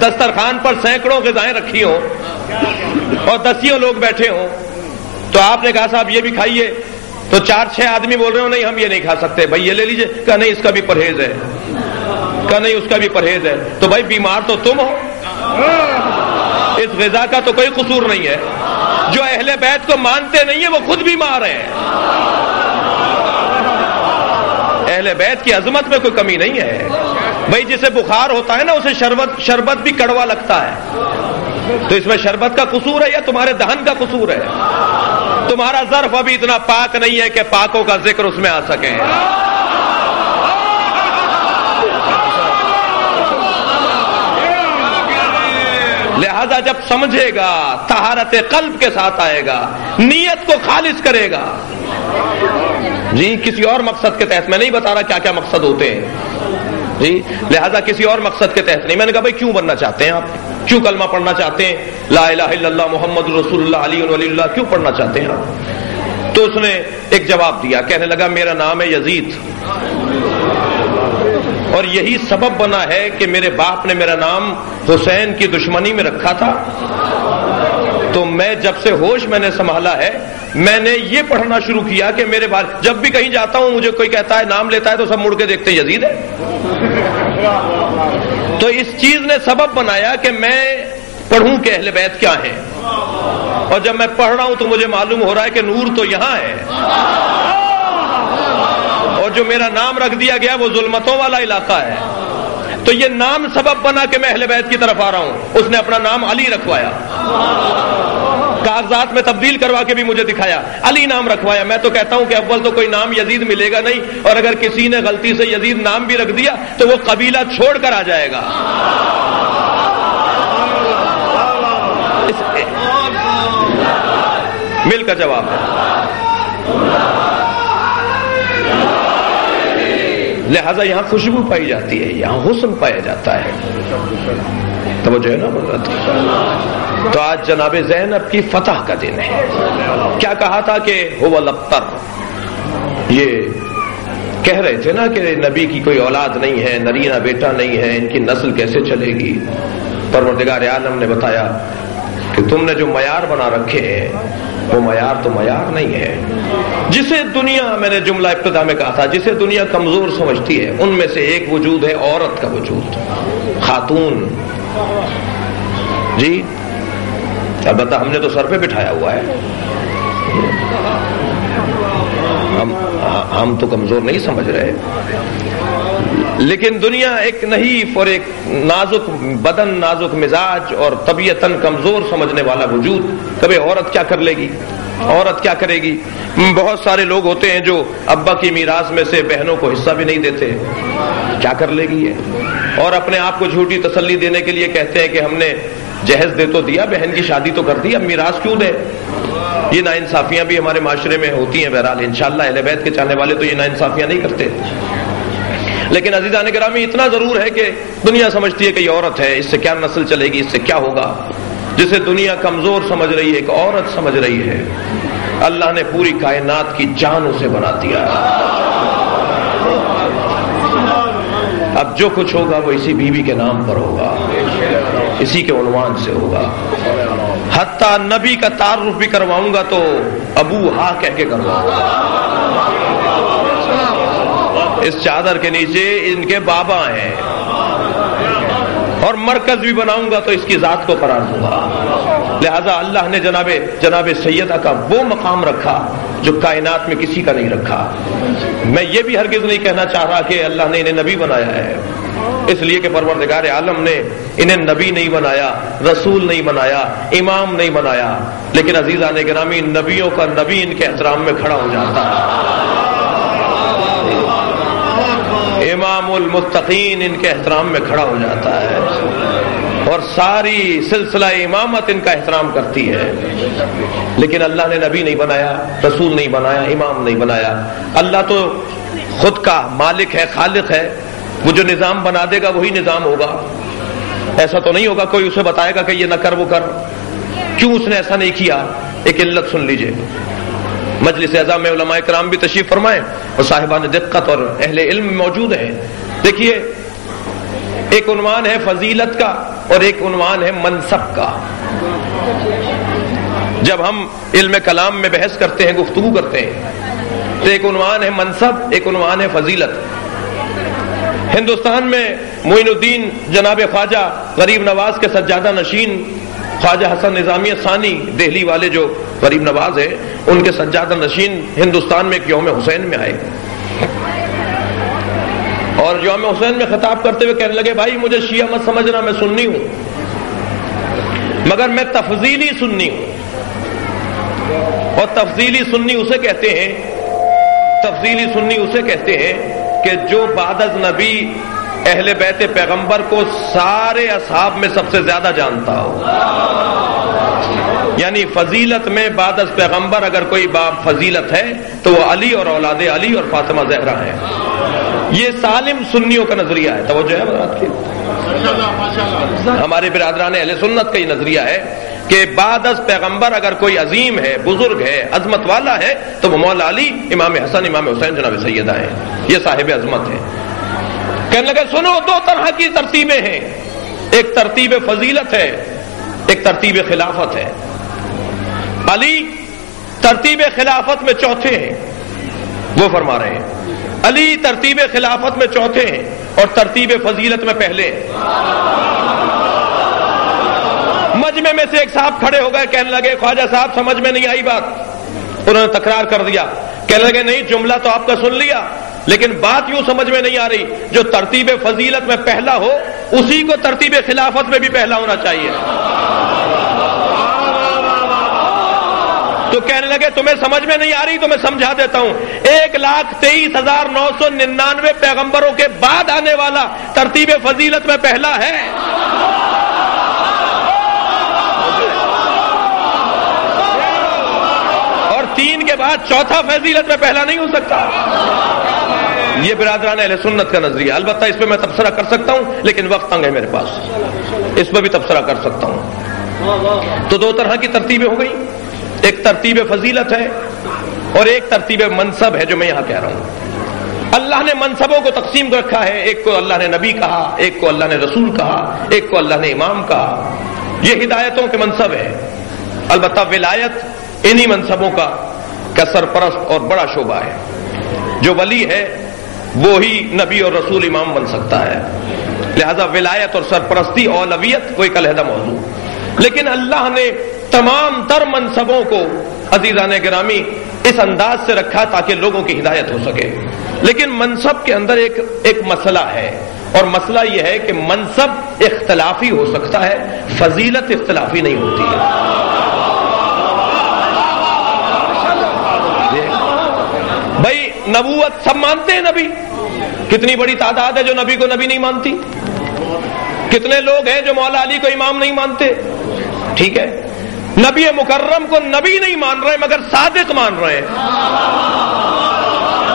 دسترخوان پر سینکڑوں غذائیں رکھی ہوں اور دسیوں لوگ بیٹھے ہوں تو آپ نے کہا صاحب یہ بھی کھائیے تو 4-6 آدمی بول رہے ہو نہیں ہم یہ نہیں کھا سکتے. بھائی یہ لے لیجئے. کہا نہیں اس کا بھی پرہیز ہے. کہا نہیں اس کا بھی پرہیز ہے. تو بھائی بیمار تو تم ہو, اس غذا کا تو کوئی قصور نہیں ہے. جو اہل بیت کو مانتے نہیں ہیں وہ خود بیمار ہیں. اہل بیت کی عظمت میں کوئی کمی نہیں ہے. بھائی جسے بخار ہوتا ہے نا اسے شربت بھی کڑوا لگتا ہے. تو اس میں شربت کا قصور ہے یا تمہارے دہن کا قصور ہے؟ تمہارا ظرف ابھی اتنا پاک نہیں ہے کہ پاکوں کا ذکر اس میں آ سکے. لہذا جب سمجھے گا طہارت قلب کے ساتھ آئے گا, نیت کو خالص کرے گا. جی کسی اور مقصد کے تحت, میں نہیں بتا رہا کیا کیا مقصد ہوتے ہیں جی, لہذا کسی اور مقصد کے تحت نہیں. میں نے کہا بھائی کیوں بننا چاہتے ہیں آپ, کیوں کلمہ پڑھنا چاہتے ہیں, لا الہ الا اللہ محمد رسول اللہ علی ولی اللہ کیوں پڑھنا چاہتے ہیں آپ؟ تو اس نے ایک جواب دیا, کہنے لگا میرا نام ہے یزید اور یہی سبب بنا ہے کہ میرے باپ نے میرا نام حسین کی دشمنی میں رکھا تھا. تو میں جب سے ہوش میں نے سنبھالا ہے میں نے یہ پڑھنا شروع کیا کہ میرے بارے جب بھی کہیں جاتا ہوں مجھے کوئی کہتا ہے نام لیتا ہے تو سب مڑ کے دیکھتے ہیں یزید ہے. تو اس چیز نے سبب بنایا کہ میں پڑھوں کہ اہل بیت کیا ہیں, اور جب میں پڑھ رہا ہوں تو مجھے معلوم ہو رہا ہے کہ نور تو یہاں ہے, اور جو میرا نام رکھ دیا گیا وہ ظلمتوں والا علاقہ ہے. تو یہ نام سبب بنا کہ میں اہل بیت کی طرف آ رہا ہوں. اس نے اپنا نام علی رکھوایا, کاغذات میں تبدیل کروا کے بھی مجھے دکھایا, علی نام رکھوایا. میں تو کہتا ہوں کہ اول تو کوئی نام یزید ملے گا نہیں, اور اگر کسی نے غلطی سے یزید نام بھی رکھ دیا تو وہ قبیلہ چھوڑ کر آ جائے گا. مل کا جواب ہے. لہذا یہاں خوشبو پائی جاتی ہے, یہاں حسن پایا جاتا ہے. توجہ ہے نا حضرت. تو آج جناب زینب کی فتح کا دن ہے. کیا کہا تھا کہ هو الابتر, یہ کہہ رہے تھے نا کہ نبی کی کوئی اولاد نہیں ہے, نرینہ بیٹا نہیں ہے, ان کی نسل کیسے چلے گی. پروردگار عالم نے بتایا کہ تم نے جو معیار بنا رکھے ہیں وہ معیار تو معیار نہیں ہے. جسے دنیا, میں نے جملہ ابتدا میں کہا تھا, جسے دنیا کمزور سمجھتی ہے ان میں سے ایک وجود ہے عورت کا وجود, خاتون. جی البتہ ہم نے تو سر پہ بٹھایا ہوا ہے, ہم تو کمزور نہیں سمجھ رہے, لیکن دنیا ایک نحیف اور ایک نازک بدن, نازک مزاج اور طبیعتاً کمزور سمجھنے والا وجود, کبھی عورت کیا کر لے گی, عورت کیا کرے گی. بہت سارے لوگ ہوتے ہیں جو ابا کی میراث میں سے بہنوں کو حصہ بھی نہیں دیتے, کیا کر لے گی یہ, اور اپنے آپ کو جھوٹی تسلی دینے کے لیے کہتے ہیں کہ ہم نے جہیز دے تو دیا, بہن کی شادی تو کر دی, اب میراث کیوں دے. یہ ناانصافیاں بھی ہمارے معاشرے میں ہوتی ہیں. بہرحال انشاءاللہ اہل بیت کے چاہنے والے تو یہ ناانصافیاں نہیں کرتے. لیکن عزیزان گرامی اتنا ضرور ہے کہ دنیا سمجھتی ہے کہ یہ عورت ہے, اس سے کیا نسل چلے گی, اس سے کیا ہوگا. جسے دنیا کمزور سمجھ رہی ہے ایک عورت سمجھ رہی ہے, اللہ نے پوری کائنات کی جان اسے بنا دیا. اب جو کچھ ہوگا وہ اسی بیوی کے نام پر ہوگا, اسی کے عنوان سے ہوگا. حتیٰ نبی کا تعارف بھی کرواؤں گا تو ابو ہا کہہ کے کرواؤں گا. اس چادر کے نیچے ان کے بابا ہیں, اور مرکز بھی بناؤں گا تو اس کی ذات کو قرار دوں گا. لہذا اللہ نے جناب سیدہ کا وہ مقام رکھا جو کائنات میں کسی کا نہیں رکھا. میں یہ بھی ہرگز نہیں کہنا چاہ رہا کہ اللہ نے انہیں نبی بنایا ہے, اس لیے کہ پروردگار عالم نے انہیں نبی نہیں بنایا, رسول نہیں بنایا, امام نہیں بنایا. لیکن عزیزان گرامی نبیوں کا نبی ان کے احترام میں کھڑا ہو جاتا ہے, امام المتقین ان کے احترام میں کھڑا ہو جاتا ہے, اور ساری سلسلہ امامت ان کا احترام کرتی ہے. لیکن اللہ نے نبی نہیں بنایا, رسول نہیں بنایا, امام نہیں بنایا. اللہ تو خود کا مالک ہے, خالق ہے, وہ جو نظام بنا دے گا وہی نظام ہوگا. ایسا تو نہیں ہوگا کوئی اسے بتائے گا کہ یہ نہ کر وہ کر، کیوں اس نے ایسا نہیں کیا؟ ایک علت سن لیجئے. مجلس اعظم میں علماء کرام بھی تشریف فرمائیں اور صاحبان دقت اور اہل علم موجود ہیں. دیکھیے، ایک عنوان ہے فضیلت کا اور ایک عنوان ہے منصب کا. جب ہم علم کلام میں بحث کرتے ہیں، گفتگو کرتے ہیں، تو ایک عنوان ہے منصب، ایک عنوان ہے فضیلت. ہندوستان میں معین الدین جناب خواجہ غریب نواز کے سجادہ نشین خواجہ حسن نظامی ثانی دہلی والے جو غریب نواز ہیں، ان کے سجادہ نشین ہندوستان میں ایک یوم حسین میں آئے اور یوم حسین میں خطاب کرتے ہوئے کہنے لگے، بھائی مجھے شیعہ مت سمجھنا، میں سنی ہوں، مگر میں تفضیلی سنی ہوں. اور تفضیلی سنی اسے کہتے ہیں، تفضیلی سنی اسے کہتے ہیں کہ جو بعد از نبی اہل بیت پیغمبر کو سارے اصحاب میں سب سے زیادہ جانتا ہو. یعنی فضیلت میں بعد از پیغمبر اگر کوئی باب فضیلت ہے تو وہ علی اور اولاد علی اور فاطمہ زہرا ہے. یہ سالم سنیوں کا نظریہ ہے. توجہ ہے بات کی. ہمارے برادران اہل سنت کا یہ نظریہ ہے کہ بعد از پیغمبر اگر کوئی عظیم ہے، بزرگ ہے، عظمت والا ہے تو وہ مولا علی، امام حسن، امام حسین جناب سیدہ ہیں. یہ صاحب عظمت ہیں. کہنے لگے سنو، دو طرح کی ترتیبیں ہیں، ایک ترتیب فضیلت ہے، ایک ترتیب خلافت ہے. علی ترتیب خلافت میں چوتھے ہیں. وہ فرما رہے ہیں علی ترتیب خلافت میں چوتھے ہیں اور ترتیب فضیلت میں پہلے. مجمع میں سے ایک صاحب کھڑے ہو گئے، کہنے لگے خواجہ صاحب سمجھ میں نہیں آئی بات. انہوں نے تکرار کر دیا. کہنے لگے نہیں، جملہ تو آپ کا سن لیا لیکن بات یوں سمجھ میں نہیں آ رہی، جو ترتیب فضیلت میں پہلا ہو اسی کو ترتیب خلافت میں بھی پہلا ہونا چاہیے. تو کہنے لگے تمہیں سمجھ میں نہیں آ رہی تو میں سمجھا دیتا ہوں. 1,23,999 پیغمبروں کے بعد آنے والا ترتیب فضیلت میں پہلا ہے. اور 3 کے بعد چوتھا فضیلت میں پہلا نہیں ہو سکتا. یہ برادران اہل سنت کا نظریہ. البتہ اس پہ میں تبصرہ کر سکتا ہوں لیکن وقت تنگ ہے میرے پاس، اس پہ بھی تبصرہ کر سکتا ہوں. تو دو طرح کی ترتیبیں ہو گئی، ایک ترتیب فضیلت ہے اور ایک ترتیب منصب ہے جو میں یہاں کہہ رہا ہوں. اللہ نے منصبوں کو تقسیم رکھا ہے، ایک کو اللہ نے نبی کہا، ایک کو اللہ نے رسول کہا، ایک کو اللہ نے امام کہا. یہ ہدایتوں کے منصب ہے. البتہ ولایت انہی منصبوں کا سرپرست اور بڑا شعبہ ہے. جو ولی ہے وہی نبی اور رسول امام بن سکتا ہے. لہذا ولایت اور سرپرستی اولویت وہ ایک علیحدہ موضوع. لیکن اللہ نے تمام تر منصبوں کو عزیزان گرامی اس انداز سے رکھا تاکہ لوگوں کی ہدایت ہو سکے. لیکن منصب کے اندر ایک مسئلہ ہے، اور مسئلہ یہ ہے کہ منصب اختلافی ہو سکتا ہے، فضیلت اختلافی نہیں ہوتی ہے. بھائی نبوت سب مانتے ہیں. نبی کتنی بڑی تعداد ہے جو نبی کو نبی نہیں مانتی. کتنے لوگ ہیں جو مولا علی کو امام نہیں مانتے. ٹھیک ہے، نبی مکرم کو نبی نہیں مان رہے مگر صادق مان رہے ہیں.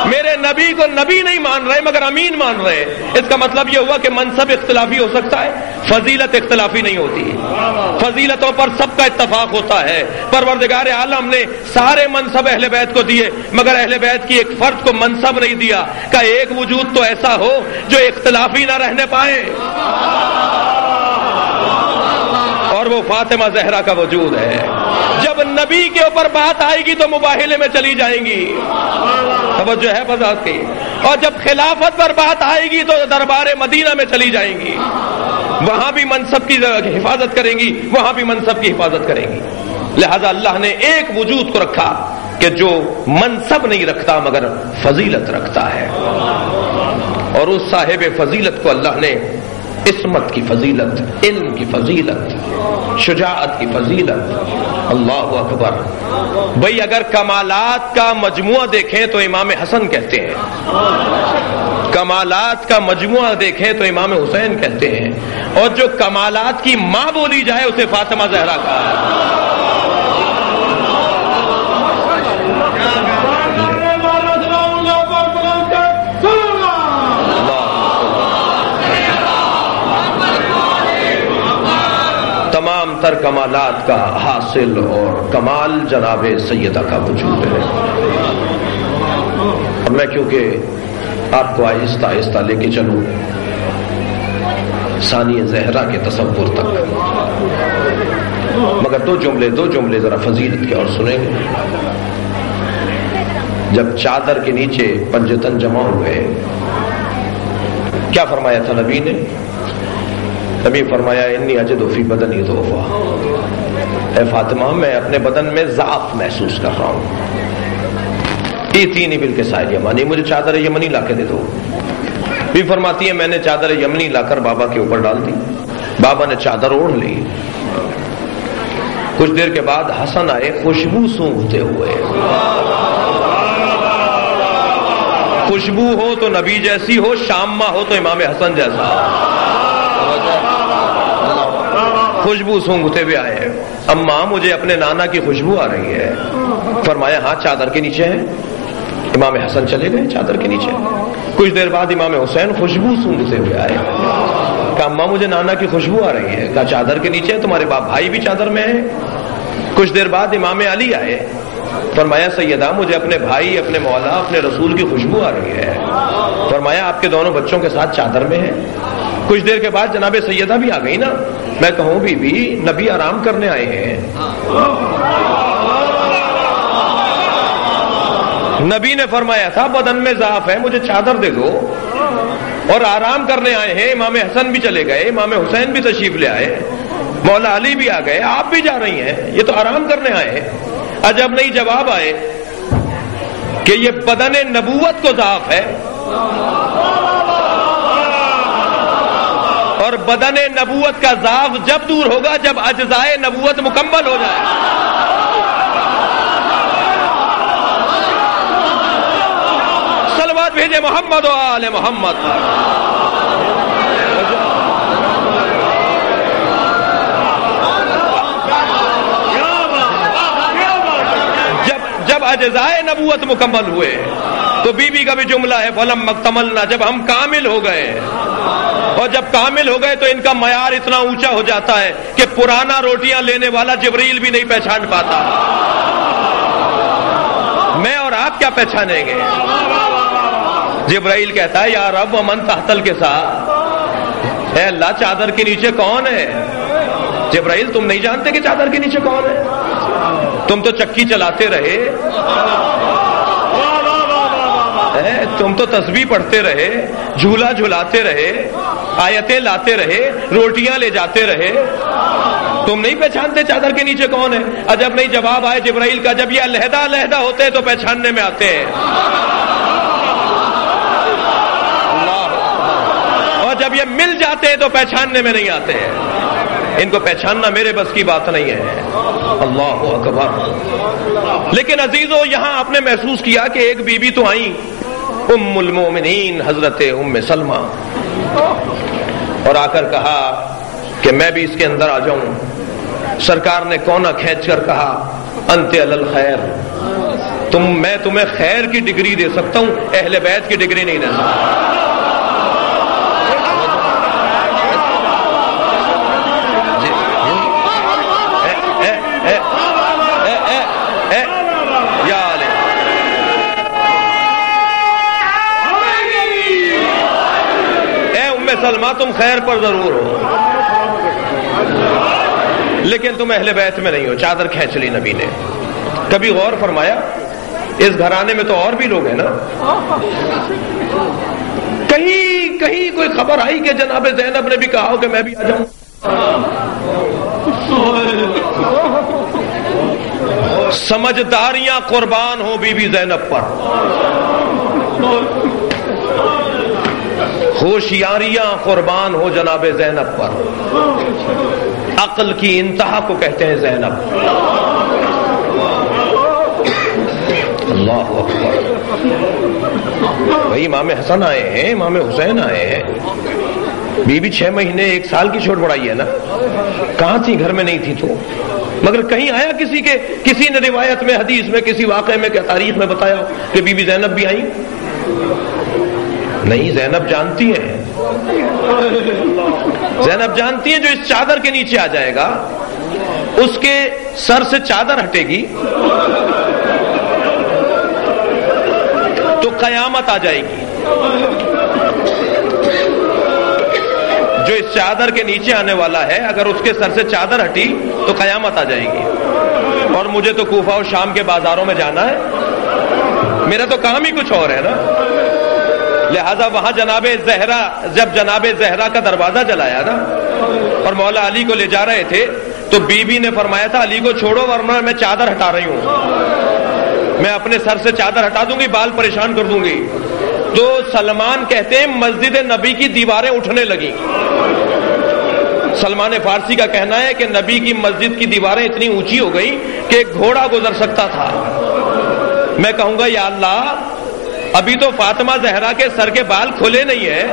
میرے نبی کو نبی نہیں مان رہے مگر امین مان رہے ہیں. اس کا مطلب یہ ہوا کہ منصب اختلافی ہو سکتا ہے، فضیلت اختلافی نہیں ہوتی. فضیلتوں پر سب کا اتفاق ہوتا ہے. پروردگار عالم نے سارے منصب اہل بیت کو دیے مگر اہل بیت کی ایک فرد کو منصب نہیں دیا. کہ ایک وجود تو ایسا ہو جو اختلافی نہ رہنے پائے، اور وہ فاطمہ زہرا کا وجود ہے. جب نبی کے اوپر بات آئے گی تو مباہلے میں چلی جائیں گی. توجہ ہے بذات کی. اور جب خلافت پر بات آئے گی تو دربار مدینہ میں چلی جائیں گی. وہاں بھی منصب کی حفاظت کریں گی، وہاں بھی منصب کی حفاظت کریں گی. لہذا اللہ نے ایک وجود کو رکھا کہ جو منصب نہیں رکھتا مگر فضیلت رکھتا ہے. اور اس صاحب فضیلت کو اللہ نے عصمت کی فضیلت، علم کی فضیلت، شجاعت کی فضیلت. اللہ اکبر. بھئی اگر کمالات کا مجموعہ دیکھیں تو امام حسن کہتے ہیں، کمالات کا مجموعہ دیکھیں تو امام حسین کہتے ہیں، اور جو کمالات کی ماں بولی جائے اسے فاطمہ زہرا کہا ہے. تر کمالات کا حاصل اور کمال جناب سیدہ کا وجود ہے. اور میں کیونکہ آپ کو آہستہ آہستہ لے کے چلوں ثانی زہرا کے تصور تک، مگر دو جملے ذرا فضیلت کے اور سنیں گے. جب چادر کے نیچے پنجتن جمع ہوئے کیا فرمایا تھا نبی نے؟ نبی فرمایا انی اجد فی بدنی ضعفا، اے فاطمہ میں اپنے بدن میں ضعف محسوس کر رہا ہوں. ایتینی بالکساء یمانی، مجھے چادر یمنی لا کے دے دو. بھی فرماتی ہے میں نے چادر یمنی لا کر بابا کے اوپر ڈال دی. بابا نے چادر اوڑھ لی. کچھ دیر کے بعد حسن آئے خوشبو سونگھتے ہوئے. خوشبو ہو تو نبی جیسی ہو، شامہ ہو تو امام حسن جیسا. خوشبو سونگھتے ہوئے آئے. اماں مجھے اپنے نانا کی خوشبو آ رہی ہے. فرمایا ہاں چادر کے نیچے ہے. امام حسن چلے گئے چادر کے نیچے. کچھ دیر بعد امام حسین خوشبو سونگھتے ہوئے آئے. کہا اماں مجھے نانا کی خوشبو آ رہی ہے. کہا چادر کے نیچے ہے، تمہارے باپ بھائی بھی چادر میں ہے. کچھ دیر بعد امام علی آئے. فرمایا سیدہ مجھے اپنے بھائی، اپنے مولا، اپنے رسول کی خوشبو آ رہی ہے. فرمایا آپ کے دونوں بچوں کے ساتھ چادر میں ہے. کچھ دیر کے بعد جناب سیدہ بھی آ گئی نا. میں کہوں بی بی نبی آرام کرنے آئے ہیں. نبی نے فرمایا تھا بدن میں ضعف ہے، مجھے چادر دے دو. اور آرام کرنے آئے ہیں. امام حسن بھی چلے گئے، امام حسین بھی تشریف لے آئے، مولا علی بھی آ گئے، آپ بھی جا رہی ہیں. یہ تو آرام کرنے آئے ہیں. عجب نہیں جواب آئے کہ یہ بدن نبوت کو ضعف ہے، اور بدن نبوت کا ضعف جب دور ہوگا جب اجزائے نبوت مکمل ہو جائے. صلوات بھیجے محمد و آل محمد. جب اجزائے نبوت مکمل ہوئے تو بی بی کا بھی جملہ ہے فلم مکتملنا، جب ہم کامل ہو گئے. اور جب کامل ہو گئے تو ان کا معیار اتنا اونچا ہو جاتا ہے کہ پرانا روٹیاں لینے والا جبرائیل بھی نہیں پہچان پاتا. میں اور آپ کیا پہچانیں گے؟ جبرائیل کہتا ہے یا رب ومن تحت الکساء، اے اللہ چادر کے نیچے کون ہے؟ جبرائیل تم نہیں جانتے کہ چادر کے نیچے کون ہے؟ تم تو چکی چلاتے رہے، تم تو تسبیح پڑھتے رہے، جھولا جھلاتے رہے، آیتیں لاتے رہے، روٹیاں لے جاتے رہے، تم نہیں پہچانتے چادر کے نیچے کون ہے؟ عجب نہیں جواب آئے جبرائیل کا جب یہ علیحدہ علیحدہ ہوتے ہیں تو پہچاننے میں آتے ہیں، اور جب یہ مل جاتے ہیں تو پہچاننے میں نہیں آتے ہیں. ان کو پہچاننا میرے بس کی بات نہیں ہے. اللہ اکبر. لیکن عزیزو یہاں آپ نے محسوس کیا کہ ایک بی بی تو آئیں ام المومنین حضرت ام سلمہ، اور آ کر کہا کہ میں بھی اس کے اندر آ جاؤں. سرکار نے کونا کھینچ کر کہا انت علی الخیر، میں تمہیں خیر کی ڈگری دے سکتا ہوں، اہل بیت کی ڈگری نہیں دے سکتا. سلمہ تم خیر پر ضرور ہو لیکن تم اہل بیت میں نہیں ہو. چادر کھینچ لی نبی نے. کبھی غور فرمایا اس گھرانے میں تو اور بھی لوگ ہیں نا؟ کہیں کوئی خبر آئی کہ جناب زینب نے بھی کہا ہو کہ میں بھی آ جاؤں؟ سمجھداریاں قربان ہو بی بی زینب پر، ہوشیاریاں قربان ہو جناب زینب پر. عقل کی انتہا کو کہتے ہیں زینب. اللہ اکبر. بھائی امام حسن آئے ہیں، امام حسین آئے ہیں، بی بی 6 مہینے 1 سال کی چھوٹ بڑھائی ہے نا. کہاں تھی؟ گھر میں نہیں تھی تو. مگر کہیں آیا کسی نے روایت میں، حدیث میں، کسی واقعے میں، کیا تاریخ میں بتایا ہو کہ بی بی زینب بھی آئی؟ نہیں. زینب جانتی ہیں جو اس چادر کے نیچے آ جائے گا اس کے سر سے چادر ہٹے گی تو قیامت آ جائے گی. جو اس چادر کے نیچے آنے والا ہے اگر اس کے سر سے چادر ہٹی تو قیامت آ جائے گی. اور مجھے تو کوفہ اور شام کے بازاروں میں جانا ہے, میرا تو کام ہی کچھ اور ہے نا. لہذا وہاں جب جناب زہرا کا دروازہ جلایا نا اور مولا علی کو لے جا رہے تھے تو بی بی نے فرمایا تھا علی کو چھوڑو ورنہ میں چادر ہٹا رہی ہوں, میں اپنے سر سے چادر ہٹا دوں گی, بال پریشان کر دوں گی. تو سلمان کہتے ہیں مسجد نبی کی دیواریں اٹھنے لگیں. سلمان فارسی کا کہنا ہے کہ نبی کی مسجد کی دیواریں اتنی اونچی ہو گئی کہ ایک گھوڑا گزر سکتا تھا. میں کہوں گا یا اللہ ابھی تو فاطمہ زہرا کے سر کے بال کھلے نہیں ہے,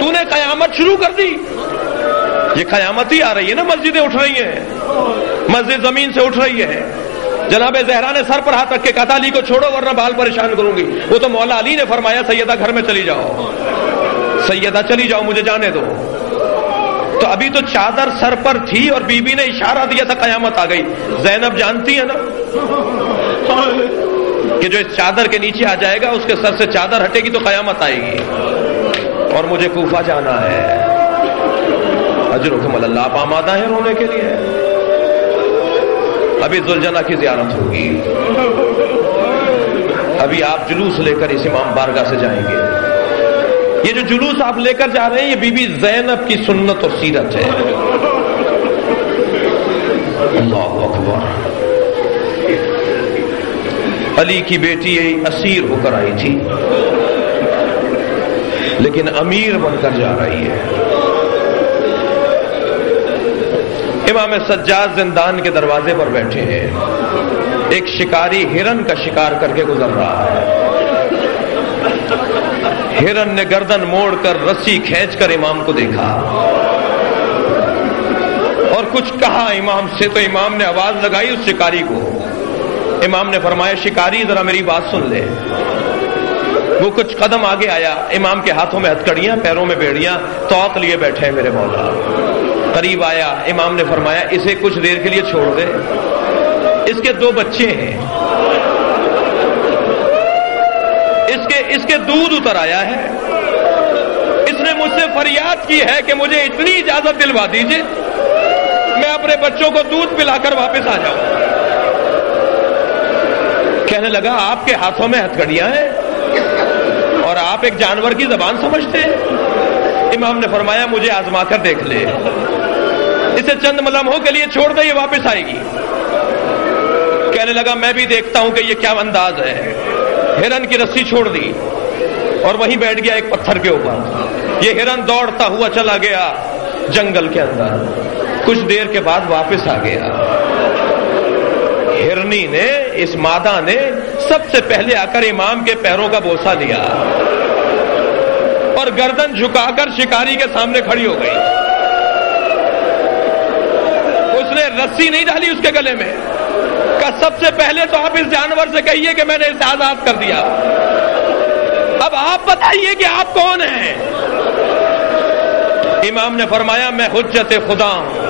تو نے قیامت شروع کر دی. یہ قیامت ہی آ رہی ہے نا, مسجدیں اٹھ رہی ہیں, مسجد زمین سے اٹھ رہی ہے. جناب زہرا نے سر پر ہاتھ رکھ کے کہا علی کو چھوڑو ورنہ بال پریشان کروں گی. وہ تو مولا علی نے فرمایا سیدہ گھر میں چلی جاؤ, سیدہ چلی جاؤ مجھے جانے دو. تو ابھی تو چادر سر پر تھی اور بی بی نے اشارہ دیا تھا قیامت آ گئی. زینب جانتی ہے نا کہ جو اس چادر کے نیچے آ جائے گا اس کے سر سے چادر ہٹے گی تو قیامت آئے گی. اور مجھے کوفہ جانا ہے. اجرکم اللہ, آپ آمادہ ہیں رونے کے لیے؟ ابھی ذوالجنہ کی زیارت ہوگی, ابھی آپ جلوس لے کر اس امام بارگاہ سے جائیں گے. یہ جو جلوس آپ لے کر جا رہے ہیں یہ بی بی زینب کی سنت اور سیرت ہے. اللہ اکبر. علی کی بیٹی اسیر ہو کر آئی تھی لیکن امیر بن کر جا رہی ہے. امام سجاد زندان کے دروازے پر بیٹھے ہیں, ایک شکاری ہرن کا شکار کر کے گزر رہا ہے. ہرن نے گردن موڑ کر رسی کھینچ کر امام کو دیکھا اور کچھ کہا امام سے, تو امام نے آواز لگائی اس شکاری کو. امام نے فرمایا شکاری ذرا میری بات سن لے. وہ کچھ قدم آگے آیا, امام کے ہاتھوں میں ہتھکڑیاں, پیروں میں بیڑیاں, توق لیے بیٹھے ہیں میرے مولا. قریب آیا, امام نے فرمایا اسے کچھ دیر کے لیے چھوڑ دے, اس کے 2 بچے ہیں, اس کے دودھ اتر آیا ہے, اس نے مجھ سے فریاد کی ہے کہ مجھے اتنی اجازت دلوا دیجیے میں اپنے بچوں کو دودھ پلا کر واپس آ جاؤں. کہنے لگا آپ کے ہاتھوں میں ہتھکڑیاں ہیں اور آپ ایک جانور کی زبان سمجھتے ہیں. امام نے فرمایا مجھے آزما کر دیکھ لے, اسے چند لمحوں کے لیے چھوڑ دے, یہ واپس آئے گی. کہنے لگا میں بھی دیکھتا ہوں کہ یہ کیا انداز ہے. ہرن کی رسی چھوڑ دی اور وہیں بیٹھ گیا ایک پتھر کے اوپر. یہ ہرن دوڑتا ہوا چلا گیا جنگل کے اندر, کچھ دیر کے بعد واپس آ گیا. ہرنی نے, اس مادہ نے سب سے پہلے آ کر امام کے پیروں کا بوسہ لیا اور گردن جھکا کر شکاری کے سامنے کھڑی ہو گئی. اس نے رسی نہیں ڈالی اس کے گلے میں, کہا سب سے پہلے تو آپ اس جانور سے کہیے کہ میں نے اسے آزاد کر دیا, اب آپ بتائیے کہ آپ کون ہیں. امام نے فرمایا میں حجت خدا ہوں.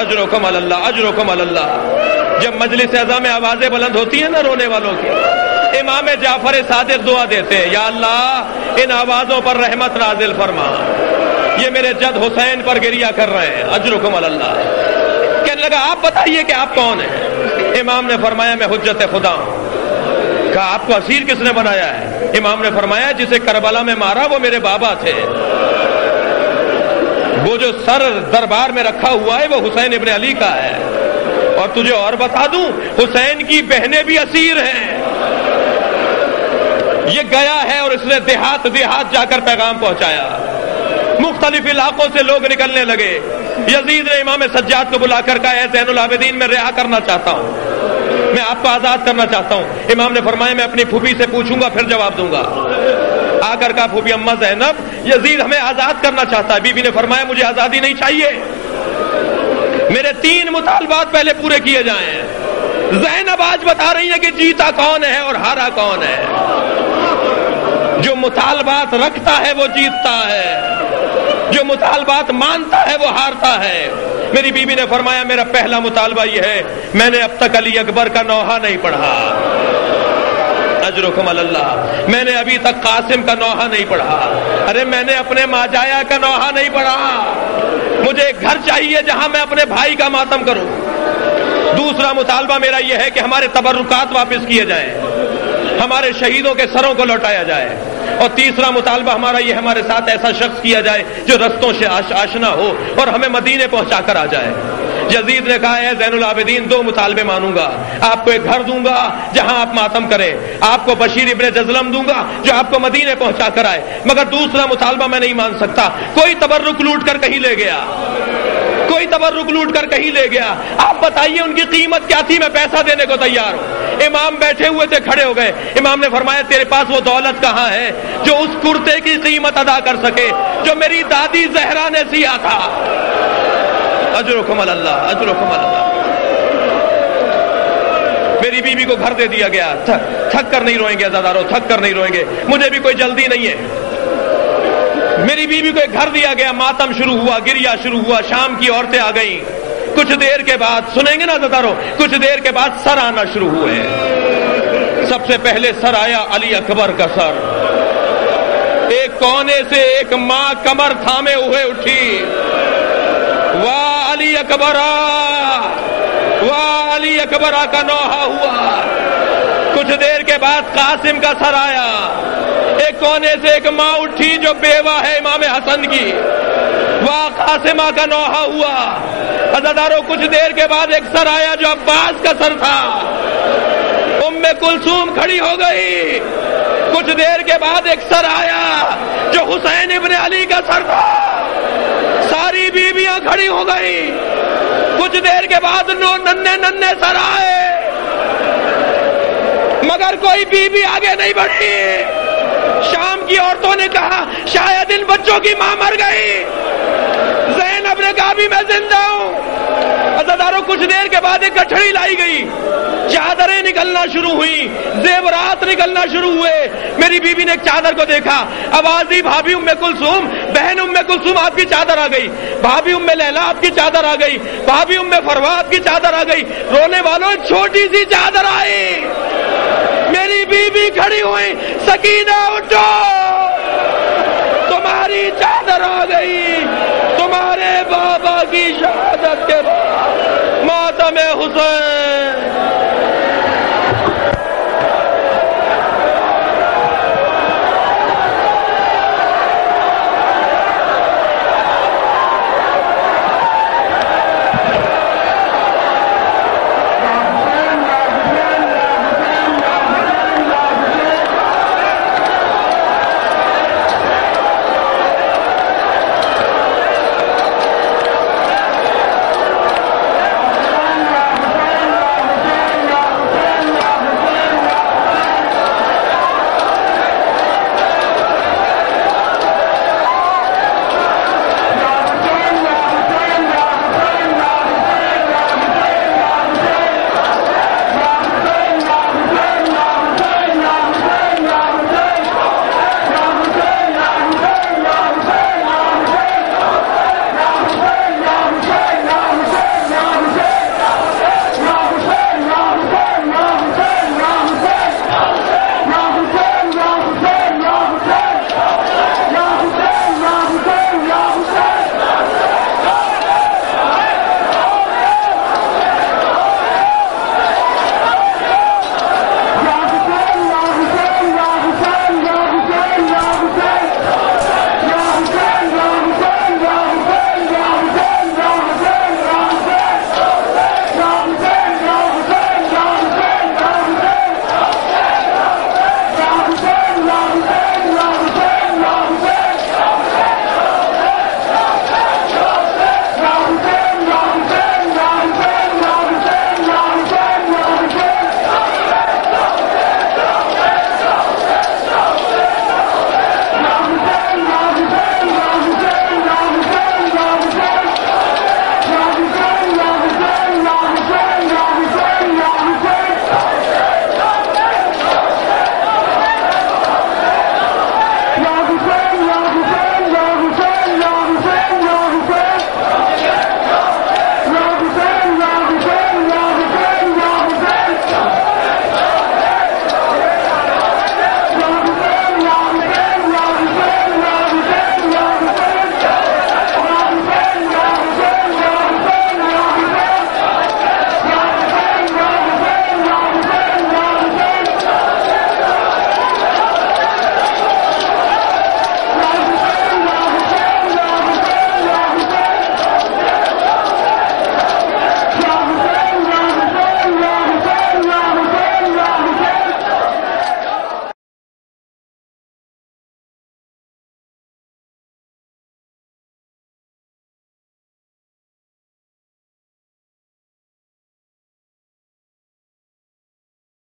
اجرکم اللہ, اجرکم اللہ. جب مجلس اعظم میں آوازیں بلند ہوتی ہیں نا رونے والوں کی, امام جعفر صادق دعا دیتے ہیں یا اللہ ان آوازوں پر رحمت نازل فرما, یہ میرے جد حسین پر گریہ کر رہے ہیں. اجرکم اللہ. کہنے لگا آپ بتائیے کہ آپ کون ہیں. امام نے فرمایا میں حجت خدا ہوں. کہا آپ کو اسیر کس نے بنایا ہے. امام نے فرمایا جسے کربلا میں مارا وہ میرے بابا تھے, وہ جو سر دربار میں رکھا ہوا ہے وہ حسین ابن علی کا ہے. اور تجھے اور بتا دوں حسین کی بہنیں بھی اسیر ہیں. یہ گیا ہے اور اس نے دیہات جا کر پیغام پہنچایا. مختلف علاقوں سے لوگ نکلنے لگے. یزید نے امام سجاد کو بلا کر کہا اے زین العابدین میں رہا کرنا چاہتا ہوں, میں آپ کو آزاد کرنا چاہتا ہوں. امام نے فرمایا میں اپنی پھوپھی سے پوچھوں گا پھر جواب دوں گا. آ کر کہا پھوپھی اماں زینب یزید ہمیں آزاد کرنا چاہتا ہے. بی بی نے فرمایا مجھے آزادی نہیں چاہیے, میرے 3 مطالبات پہلے پورے کیے جائیں. زینب آج بتا رہی ہے کہ جیتا کون ہے اور ہارا کون ہے. جو مطالبات رکھتا ہے وہ جیتتا ہے, جو مطالبات مانتا ہے وہ ہارتا ہے. میری بیوی نے فرمایا میرا پہلا مطالبہ یہ ہے میں نے اب تک علی اکبر کا نوحہ نہیں پڑھا، اجرکم اللہ، میں نے ابھی تک قاسم کا نوحہ نہیں پڑھا، ارے میں نے اپنے ماجایا کا نوحہ نہیں پڑھا، مجھے ایک گھر چاہیے جہاں میں اپنے بھائی کا ماتم کروں۔ دوسرا مطالبہ میرا یہ ہے کہ ہمارے تبرکات واپس کیے جائیں، ہمارے شہیدوں کے سروں کو لوٹایا جائے، اور تیسرا مطالبہ ہمارا یہ ہمارے ساتھ ایسا شخص کیا جائے جو رستوں سے آشنا ہو اور ہمیں مدینے پہنچا کر آ جائے۔ یزید نے کہا ہے زین العابدین دو مطالبے مانوں گا، آپ کو ایک گھر دوں گا جہاں آپ ماتم کریں، آپ کو بشیر ابن جزلم دوں گا جو آپ کو مدینے پہنچا کر آئے، مگر دوسرا مطالبہ میں نہیں مان سکتا، کوئی تبرک لوٹ کر کہیں لے گیا، کوئی تبرک لوٹ کر کہیں لے گیا، آپ بتائیے ان کی قیمت کیا تھی، میں پیسہ دینے کو تیار ہوں۔ امام بیٹھے ہوئے تھے، کھڑے ہو گئے، امام نے فرمایا تیرے پاس وہ دولت کہاں ہے جو اس کرتے کی قیمت ادا کر سکے جو میری دادی زہرا نے سیا تھا؟ اجرکم اللہ، اجرکم اللہ۔ میری بیوی کو گھر دے دیا گیا، تھک کر نہیں روئیں گے عزادارو، تھک کر نہیں روئیں گے، مجھے بھی کوئی جلدی نہیں ہے۔ میری بیوی کو ایک گھر دیا گیا، ماتم شروع ہوا، گریا شروع ہوا، شام کی عورتیں آ گئیں، کچھ دیر کے بعد سنیں گے نا عزادارو، کچھ دیر کے بعد سر آنا شروع ہوئے۔ سب سے پہلے سر آیا علی اکبر کا سر، ایک کونے سے ایک ماں کمر تھامے ہوئے اٹھی، واہ علی اکبرا، واہ علی اکبرا کا نوحہ ہوا۔ کچھ دیر کے بعد قاسم کا سر آیا، ایک کونے سے ایک ماں اٹھی جو بیوہ ہے امام حسن کی، واہ قاسمہ کا نوحہ ہوا۔ عزادارو کچھ دیر کے بعد ایک سر آیا جو عباس کا سر تھا، ام کلثوم کھڑی ہو گئی۔ کچھ دیر کے بعد ایک سر آیا جو حسین ابن علی کا سر تھا، ساری بیویاں کھڑی ہو گئی۔ کچھ دیر کے بعد ننھے سر آئے، مگر کوئی بیوی آگے نہیں بڑھی۔ شام کی عورتوں نے کہا شاید ان بچوں کی ماں مر گئی، زینب نے کہا بھی میں زندہ ہوں۔ عزادارو کچھ دیر کے بعد ایک گٹھڑی لائی گئی، چادریں نکلنا شروع ہوئی، زیورات نکلنا شروع ہوئے۔ میری بیوی نے ایک چادر کو دیکھا، آواز دی بھابھی ام کلثوم، بہن ام کلثوم آپ کی چادر آ گئی، بھابھی ام لیلا آپ کی چادر آ گئی، بھابھی ام فروا آپ کی چادر آ گئی۔ رونے والوں ایک چھوٹی سی چادر آئی، میری بیوی کھڑی ہوئی، سکینہ اٹھو، تمہاری چادر آ گئی، تمہارے بابا کی شہادت کے بعد ماتم حسین